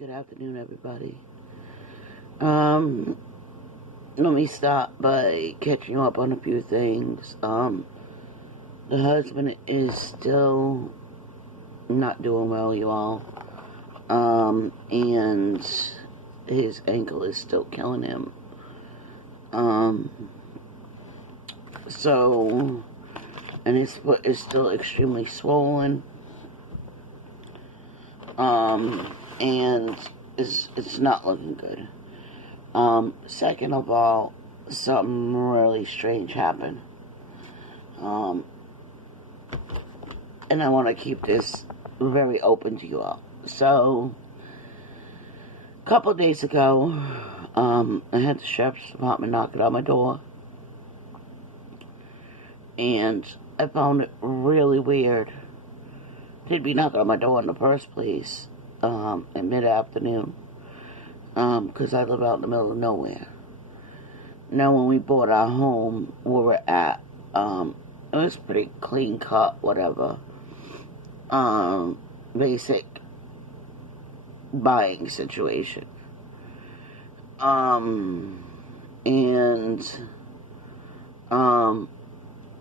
Good afternoon, everybody. Um, Let me start by catching up on a few things. The husband is still not doing well, you all. And his ankle is still killing him. And his foot is still extremely swollen. And it's not looking good. Second of all, something really strange happened. And I want to keep this very open to you all. So, a couple of days ago, I had the sheriff's department knocking on my door. And I found it really weird. They'd be knocking on my door in the first place, at mid-afternoon. Because I live out in the middle of nowhere. Now, when we bought our home where we're at, it was pretty clean cut, whatever. Basic buying situation.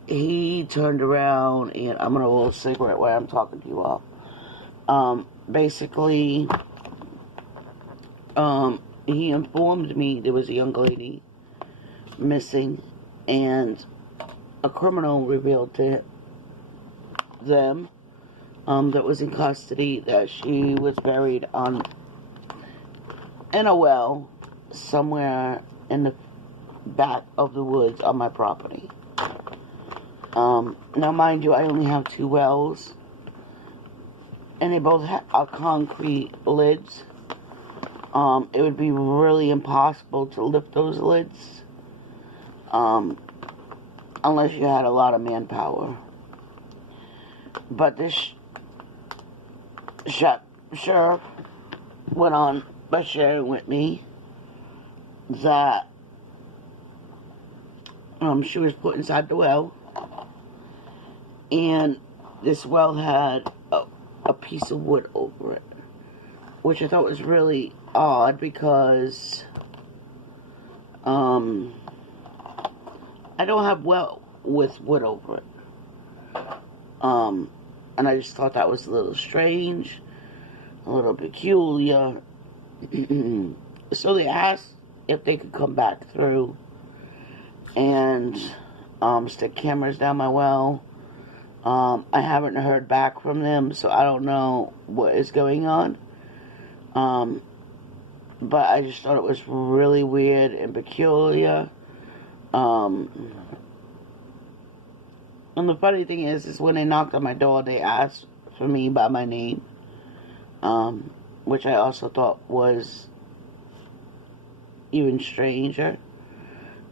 He turned around, and I'm gonna roll a cigarette while I'm talking to you all. Basically, he informed me there was a young lady missing, and a criminal revealed to them that was in custody that she was buried in a well somewhere in the back of the woods on my property. Now, mind you, I only have 2 wells, and they both are concrete lids. It would be really impossible to lift those lids, unless you had a lot of manpower. But this sheriff went on by sharing with me that she was put inside the well, and this well had a piece of wood over it, which I thought was really odd because I don't have well with wood over it. And I just thought that was a little strange, a little peculiar. So they asked if they could come back through and stick cameras down my well. I haven't heard back from them, so I don't know what is going on. But I just thought it was really weird and peculiar. And the funny thing is when they knocked on my door, they asked for me by my name, which I also thought was even stranger,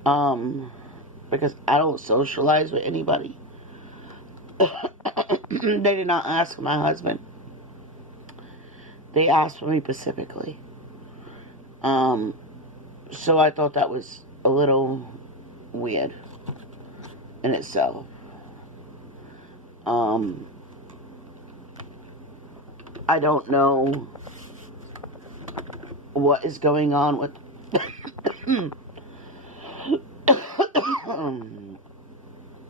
because I don't socialize with anybody. They did not ask my husband. They asked for me specifically. So I thought that was a little weird in itself. I don't know what is going on with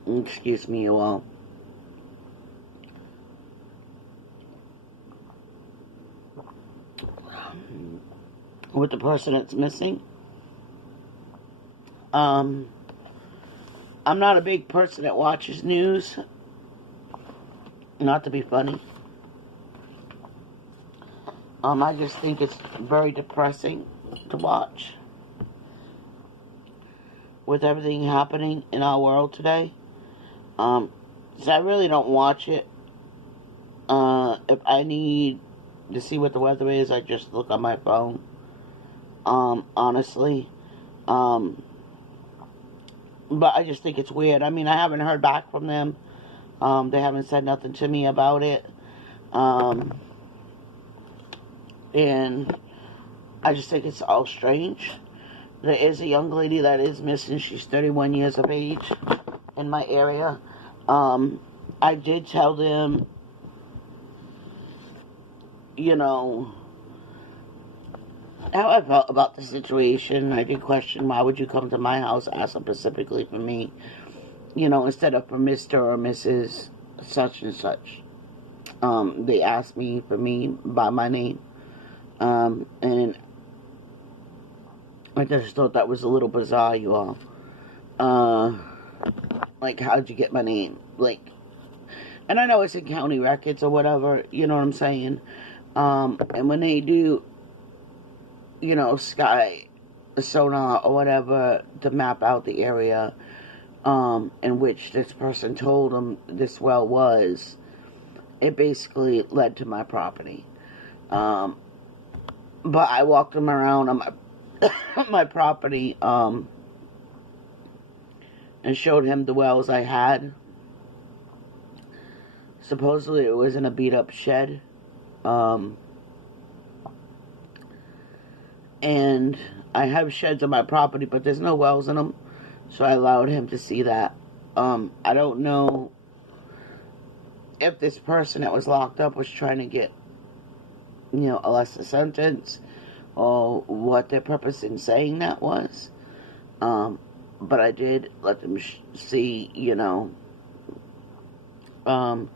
excuse me, you all. With the person that's missing. I'm not a big person that watches news. Not to be funny. I just think it's very depressing to watch. With everything happening in our world today. So I really don't watch it. If I need to see what the weather is, I just look on my phone. Honestly. But I just think it's weird. I mean, I haven't heard back from them. They haven't said nothing to me about it. And I just think it's all strange. There is a young lady that is missing. She's 31 years of age in my area. I did tell them, how I felt about the situation. I did question, why would you come to my house asking specifically for me, instead of for Mr. or Mrs. such and such. They asked me for me by my name. And I just thought that was a little bizarre, you all. Like, how'd you get my name? Like, and I know it's in county records or whatever, you know what I'm saying? And when they do, sky sonar or whatever to map out the area, in which this person told them this well was, it basically led to my property. But I walked them around on my property, and showed him the wells I had. Supposedly it was in a beat up shed. And I have sheds on my property, but there's no wells in them. So I allowed him to see that. I don't know if this person that was locked up was trying to get, a lesser sentence, or what their purpose in saying that was. But I did let them see, and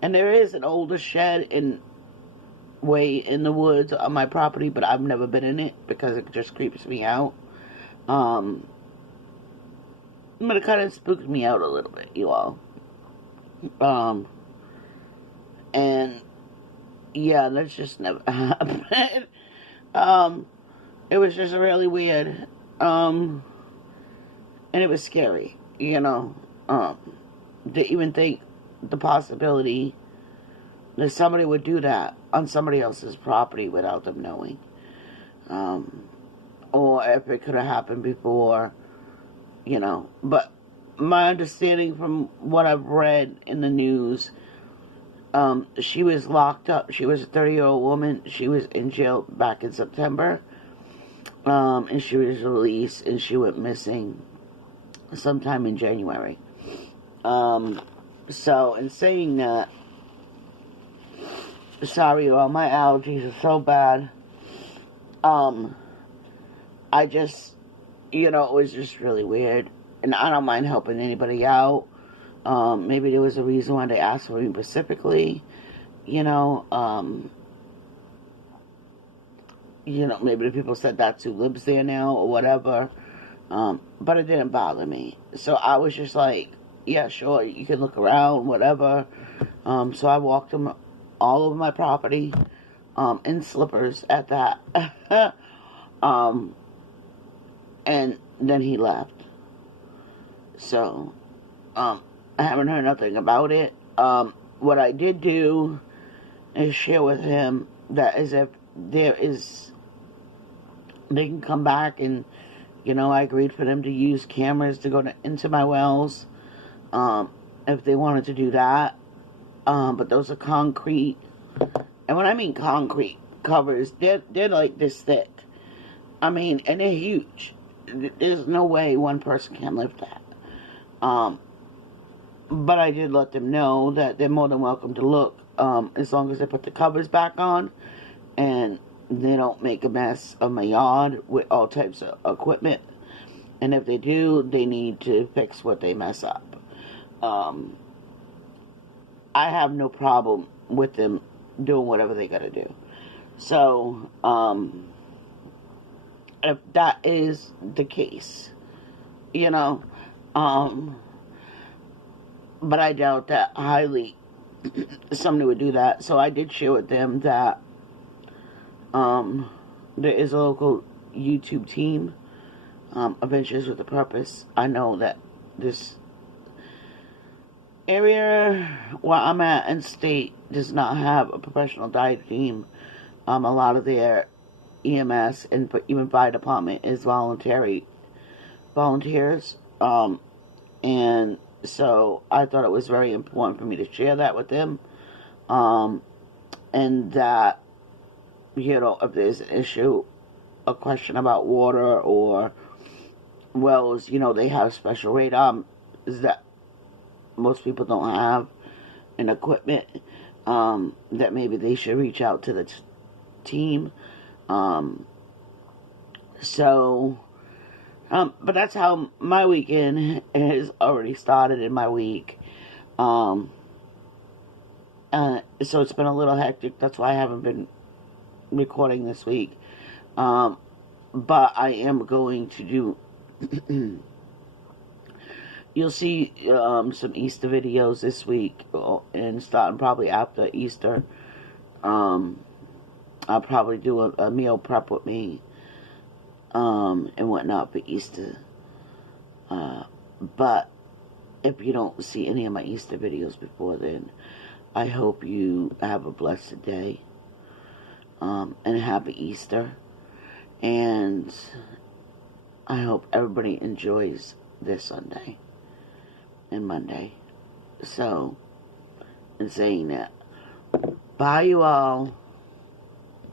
there is an older shed way in the woods on my property, but I've never been in it because it just creeps me out. But it kind of spooked me out a little bit, you all. And yeah, that's just never happened. It was just really weird. And it was scary, to even think the possibility that somebody would do that on somebody else's property without them knowing. Or if it could have happened before, But my understanding from what I've read in the news, she was locked up. She was a 30-year-old woman. She was in jail back in September. And she was released, and she went missing sometime in January. So, in saying that, sorry, all my allergies are so bad. I just, it was just really weird. And I don't mind helping anybody out. Maybe there was a reason why they asked for me specifically. Maybe the people said that's who lives there now or whatever. But it didn't bother me. So I was just like, yeah, sure, you can look around, whatever. So I walked them all over my property, in slippers at that. And then he left. So, I haven't heard nothing about it. What I did do is share with him that as if they can come back and, I agreed for them to use cameras to go into my wells, if they wanted to do that. But those are concrete. And when I mean concrete covers, they're like this thick. And they're huge. There's no way one person can lift that. But I did let them know that they're more than welcome to look, as long as they put the covers back on and they don't make a mess of my yard with all types of equipment. And if they do, they need to fix what they mess up. I have no problem with them doing whatever they gotta do. So, if that is the case, but I doubt that highly somebody would do that. So I did share with them that there is a local YouTube team, Adventures with a Purpose. I know that this area where I'm at and state does not have a professional dive team. A lot of their EMS and even fire department is volunteers. And so I thought it was very important for me to share that with them. And that, if there's an issue, a question about water or wells, they have special radar that most people don't have, and equipment, that maybe they should reach out to the team. So, but that's how my weekend has already started in my week. So it's been a little hectic. That's why I haven't been recording this week. But I am going to do... You'll see some Easter videos this week, and starting probably after Easter. I'll probably do a meal prep with me and whatnot for Easter. But if you don't see any of my Easter videos before then, I hope you have a blessed day and a happy Easter. And I hope everybody enjoys their Sunday and Monday. So, in saying that, bye you all.